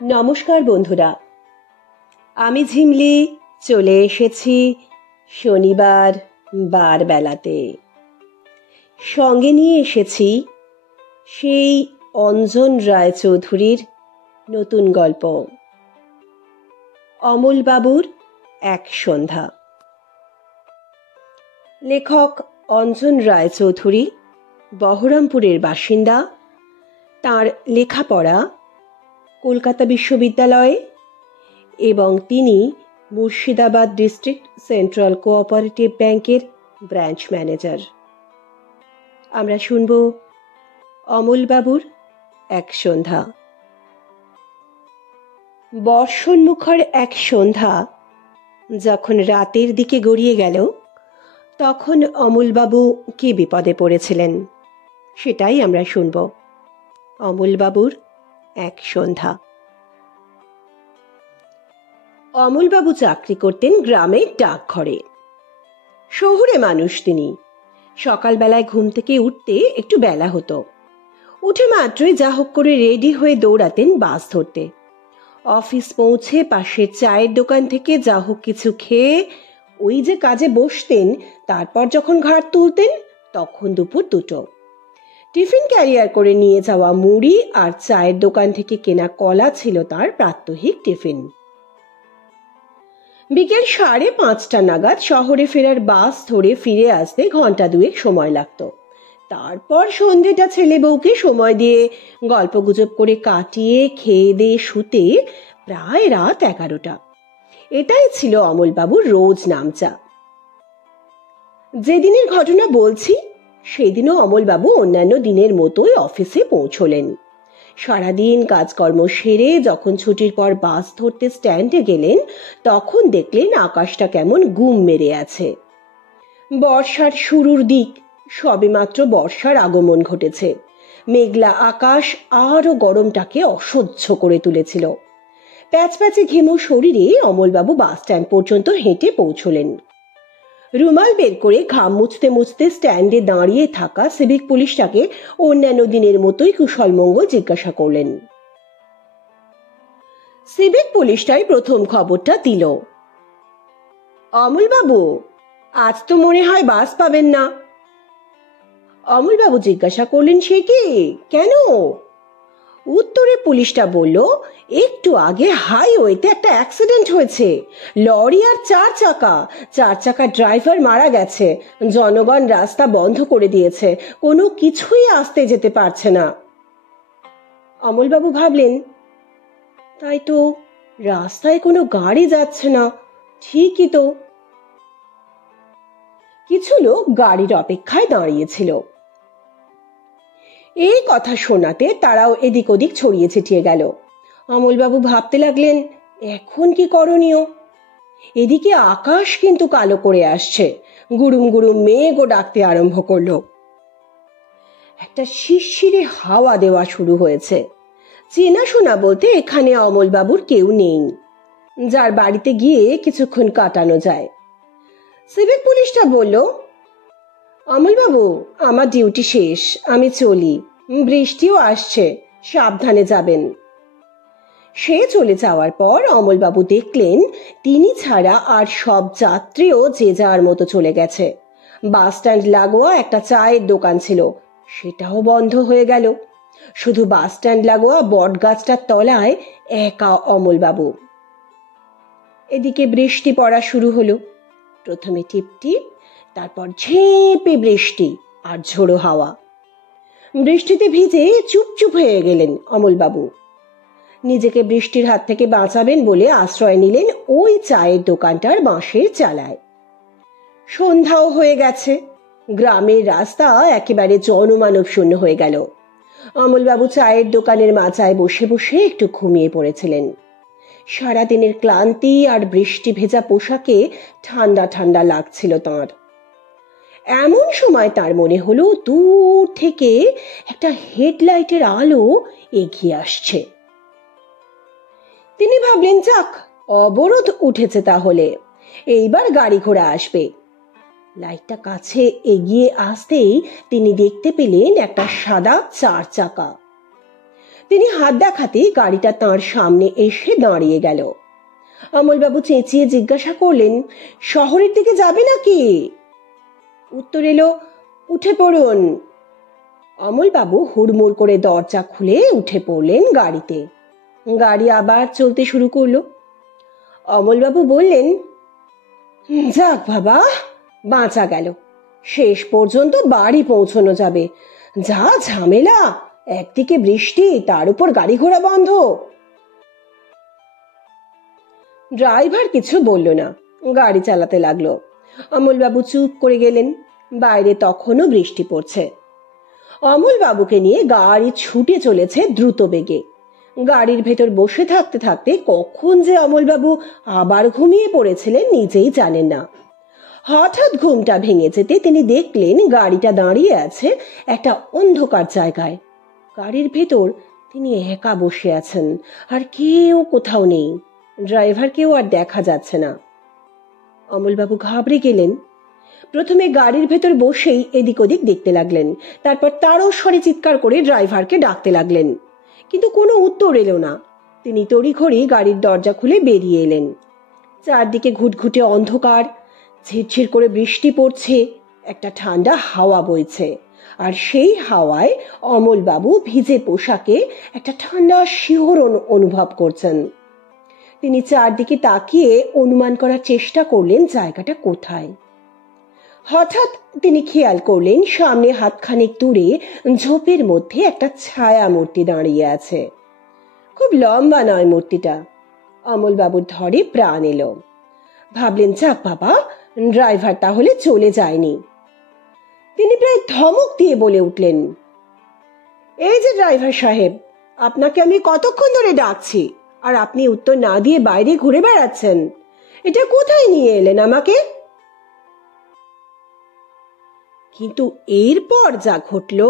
নমস্কার বন্ধুরা, আমি ঝিমলি চলে এসেছি শনিবার বারবেলাতে। সঙ্গে নিয়ে এসেছি সেই অঞ্জন রায়চৌধুরীর নতুন গল্প অমলবাবুর এক সন্ধ্যা। লেখক অঞ্জন রায়চৌধুরী বহরমপুরের বাসিন্দা। তাঁর লেখাপড়া কলকাতা বিশ্ববিদ্যালয়ে এবং তিনি মুর্শিদাবাদ ডিস্ট্রিক্ট সেন্ট্রাল কোঅপারেটিভ ব্যাংকের ব্রাঞ্চ ম্যানেজার। আমরা শুনব অমলবাবুর এক সন্ধ্যা। বর্ষণমুখর এক সন্ধ্যা যখন রাতের দিকে গড়িয়ে গেল, তখন অমলবাবু কি বিপদে পড়েছিলেন সেটাই আমরা শুনব অমলবাবুর এক সন্ধ্যা। অমলবাবু চাকরি করতেন গ্রামের ডাকঘরে। শহুরে মানুষ তিনি। সকালবেলায় ঘুম থেকে উঠতে একটু বেলা হতো। উঠে মাত্রই যা হোক করে রেডি হয়ে দৌড়াতেন বাস ধরতে। অফিস পৌঁছে পাশের চায়ের দোকান থেকে যা হোক কিছু খেয়ে ওই যে কাজে বসতেন, তারপর যখন ঘাড় তুলতেন তখন দুপুর 2টো। টিফিন ক্যারিয়ার করে নিয়ে যাওয়া মুড়ি আর চায়ের দোকান থেকে কেনা কলা ছিল তার প্রাত্যহিক টিফিন। বিকেল 5:30 নাগাদ শহরে ফেরার বাস ধরে ফিরে আসতে ঘন্টা 2 সময় লাগতো। তারপর সন্ধেটা ছেলে বউকে সময় দিয়ে গল্পগুজব করে কাটিয়ে খেয়ে দিয়ে শুতে প্রায় রাত 11টা। এটাই ছিল অমলবাবুর রোজ নামচা। যেদিনের ঘটনা বলছি সেদিনও অমলবাবু অন্যান্য দিনের মতোই অফিসে পৌঁছলেন। সারাদিন কাজকর্ম সেরে যখন ছুটির পর বাস ধরতে স্ট্যান্ডে গেলেন, তখন দেখলেন আকাশটা কেমন গুম মেরে আছে। বর্ষার শুরুর দিক, সবেমাত্র বর্ষার আগমন ঘটেছে। মেঘলা আকাশ আরো গরমটাকে অসহ্য করে তুলেছিল। প্যাচপ্যাচে ঘেমো শরীরে অমলবাবু বাস স্ট্যান্ড পর্যন্ত হেঁটে পৌঁছলেন। রুমাল বের করে ঘাম মুছতে মুছতে স্ট্যান্ডে দাঁড়িয়ে থাকা সিভিক পুলিশটাকে অন্যান্য দিনের মতোই কুশল মঙ্গল জিজ্ঞাসা করলেন। সিভিক পুলিশটাই প্রথম খবরটা দিল। অমলবাবু, আজ তো মনে হয় বাস পাবেন না। অমলবাবু জিজ্ঞাসা করলেন, সে কি, কেন? উত্তরে পুলিশটা বলল, একটু আগে হাইওয়েতে একটা অ্যাক্সিডেন্ট হয়েছে। লরি আর 4 চাকা ড্রাইভার মারা গেছে। জনগণ রাস্তা বন্ধ করে দিয়েছে, কোনো কিছুই আসতে যেতে পারছে না। অমলবাবু ভাবলেন, তাই তো, রাস্তায় কোনো গাড়ি যাচ্ছে না, ঠিকই তো। কিছু লোক গাড়ির অপেক্ষায় দাঁড়িয়েছিল। এই কথা শোনাতে তারাও এদিক ওদিক ছড়িয়ে ছিটিয়ে গেল। অমলবাবু ভাবতে লাগলেন, এখন কি করণীয়? এদিকে আকাশ কিন্তু কালো করে আসছে। গুড়ুম গুড়ুম মেঘও ডাকতে আরম্ভ করলো। একটা শিরশিরে হাওয়া দেওয়া শুরু হয়েছে। চেনাশোনা বলতে এখানে অমলবাবুর কেউ নেই যার বাড়িতে গিয়ে কিছুক্ষণ কাটানো যায়। সিভিক পুলিশটা বলল, অমলবাবু, আমার ডিউটি শেষ, আমি চলি। বৃষ্টিও আসছে, সাবধানে যাবেন। সে চলে যাওয়ার পর অমলবাবু দেখলেন তিনি ছাড়া আর সব যাত্রীও যে যার মতো চলে গেছে। বাস স্ট্যান্ড লাগোয়া একটা চায়ের দোকান ছিল, সেটাও বন্ধ হয়ে গেল। শুধু বাস স্ট্যান্ড লাগোয়া বট গাছটার তলায় একা অমলবাবু। এদিকে বৃষ্টি পড়া শুরু হলো। প্রথমে টিপটিপ, তারপর ঝেঁপে বৃষ্টি আর ঝোড়ো হাওয়া। বৃষ্টিতে ভিজে চুপচুপ হয়ে গেলেন অমলবাবু। নিজেকে বৃষ্টির হাত থেকে বাঁচাবেন বলে আশ্রয় নিলেন ওই চায়ের দোকানটার বাঁশের চালায়। সন্ধ্যাও হয়ে গেছে। গ্রামের রাস্তা একেবারে জনমানব শূন্য হয়ে গেল। অমলবাবু চায়ের দোকানের মাচায় বসে বসে একটু ঘুমিয়ে পড়েছিলেন। সারাদিনের ক্লান্তি আর বৃষ্টি ভেজা পোশাকে ঠান্ডা ঠান্ডা লাগছিল তাঁর। এমন সময় তার মনে হলো দূর থেকে একটা হেডলাইটের আলো এগিয়ে আসছে। তিনি ভাবলেন, যাক, অবরোধ উঠেছে তাহলে, এইবার গাড়ি ঘোড়া আসবে। লাইটটা কাছে এগিয়ে আসতেই তিনি দেখতে পেলেন একটা সাদা 4 চাকা। তিনি হাত দেখাতেই গাড়িটা তাঁর সামনে এসে দাঁড়িয়ে গেল। অমলবাবু চেঁচিয়ে জিজ্ঞাসা করলেন, শহরের দিকে যাবে নাকি? উত্তর এলো, উঠে পড়ুন। অমলবাবু হুড়মুড় করে দরজা খুলে উঠে পড়লেন গাড়িতে। গাড়ি আবার চলতে শুরু করলো। অমলবাবু বললেন, যাক বাবা, বাঁচা গেল, শেষ পর্যন্ত বাড়ি পৌঁছানো যাবে। যা ঝামেলা, একদিকে বৃষ্টি, তার উপর গাড়ি ঘোড়া বন্ধ। ড্রাইভার কিছু বলল না, গাড়ি চালাতে লাগলো। অমলবাবু চুপ করে গেলেন। বাইরে তখনও বৃষ্টি পড়ছে। অমলবাবুকে নিয়ে গাড়ি ছুটে চলেছে দ্রুত বেগে। গাড়ির ভেতর বসে থাকতে থাকতে কখন যে অমলবাবু আবার ঘুমিয়ে পড়েছিলেন নিজেই জানেন না। হঠাৎ ঘুমটা ভেঙে যেতে তিনি দেখলেন গাড়িটা দাঁড়িয়ে আছে একটা অন্ধকার জায়গায়। গাড়ির ভেতর তিনি একা বসে আছেন, আর কেউ কোথাও নেই। ড্রাইভারকেও আর দেখা যাচ্ছে না। অমলবাবু ঘাবড়ে গেলেন। প্রথমে গাড়ির ভেতর বসেই এদিক ওদিক দেখতে লাগলেন, তারপর তারও স্বরে চিৎকার করে ড্রাইভারকে ডাকতে লাগলেন, কিন্তু কোনো উত্তর এলো না। তিনি তড়িঘড়ি গাড়ির দরজা খুলে বেরিয়ে এলেন। চারদিকে ঘুটঘুটে অন্ধকার, ঝিরঝির করে বৃষ্টি পড়ছে, একটা ঠান্ডা হাওয়া বইছে, আর সেই হাওয়ায় অমলবাবু ভিজে পোশাকে একটা ঠান্ডা শিহরণ অনুভব করছেন। তিনি চারদিকে তাকিয়ে অনুমান করার চেষ্টা করলেন জায়গাটা কোথায়। হঠাৎ তিনি খেয়াল করলেন সামনে হাতখানেক দূরে ঝোপের মধ্যে একটা ছায়া মূর্তি দাঁড়িয়ে আছে। খুব লম্বা নয় মূর্তিটা। অমলবাবুর ধরে প্রাণ এলো। ভাবলেন, যাক বাবা, ড্রাইভার তাহলে চলে যায়নি। তিনি প্রায় ধমক দিয়ে বলে উঠলেন, এই যে ড্রাইভার সাহেব, আপনাকে আমি কতক্ষণ ধরে ডাকছি, আর আপনি উত্তর না দিয়ে বাইরে ঘুরে বেড়াচ্ছেন। এটা কোথায় নিয়ে এলেন আমাকে? কিন্তু এরপর যা ঘটল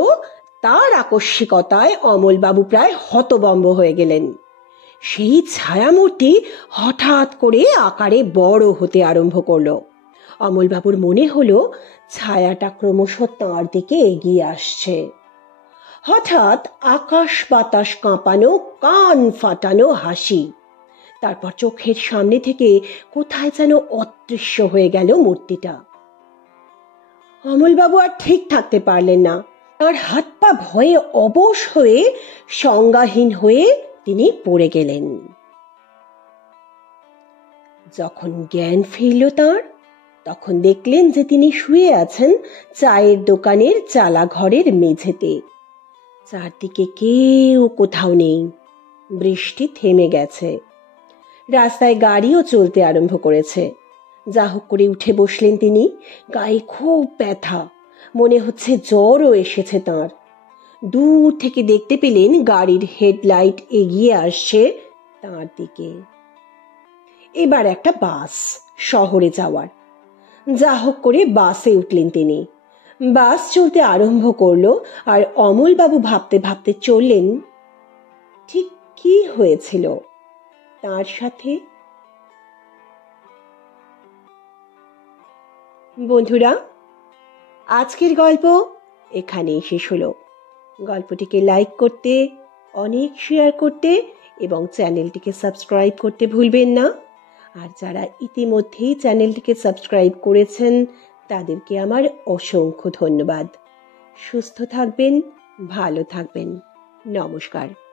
তার আকস্মিকতায় অমলবাবু প্রায় হতভম্ব হয়ে গেলেন। সেই ছায়ামূর্তি হঠাৎ করে আকারে বড় হতে আরম্ভ করলো। অমলবাবুর মনে হলো ছায়াটা ক্রমশ তাঁর দিকে এগিয়ে আসছে। হঠাৎ আকাশ বাতাস কাঁপানো, কান ফাটানো হাসি। তারপর চোখের সামনে থেকে কোথায় যেন অদৃশ্য হয়ে গেল মূর্তিটা। অমলবাবু আর ঠিক থাকতে পারলেন না। তার হাত পা ভয়ে অবশ হয়ে, সংজ্ঞাহীন হয়ে তিনি পড়ে গেলেন। যখন জ্ঞান ফিরল তাঁর, তখন দেখলেন যে তিনি শুয়ে আছেন চায়ের দোকানের চালা ঘরের মেঝেতে। চারদিকে কেউ কোথাও নেই। বৃষ্টি থেমে গেছে। রাস্তায় গাড়িও চলতে আরম্ভ করেছে। যা হোক করে উঠে বসলেন তিনি। গায়ে খুব ব্যথা, মনে হচ্ছে জ্বরও এসেছে তাঁর। দূর থেকে দেখতে পেলেন গাড়ির হেডলাইট এগিয়ে আসছে তাঁর দিকে। এবার একটা বাস, শহরে যাওয়ার। যা হোক করে বাসে উঠলেন তিনি। বাস চলতে আরম্ভ করলো, আর অমলবাবু ভাবতে ভাবতে চললেন, ঠিক কি হয়েছিল তার সাথে। বন্ধুরা, আজকের গল্প এখানেই শেষ হলো। গল্পটিকে লাইক করতে, অনেক শেয়ার করতে এবং চ্যানেলটিকে সাবস্ক্রাইব করতে ভুলবেন না। আর যারা ইতিমধ্যেই চ্যানেলটিকে সাবস্ক্রাইব করেছেন তাদেরকে আমার অসংখ্য ধন্যবাদ। সুস্থ থাকবেন, ভালো থাকবেন। নমস্কার।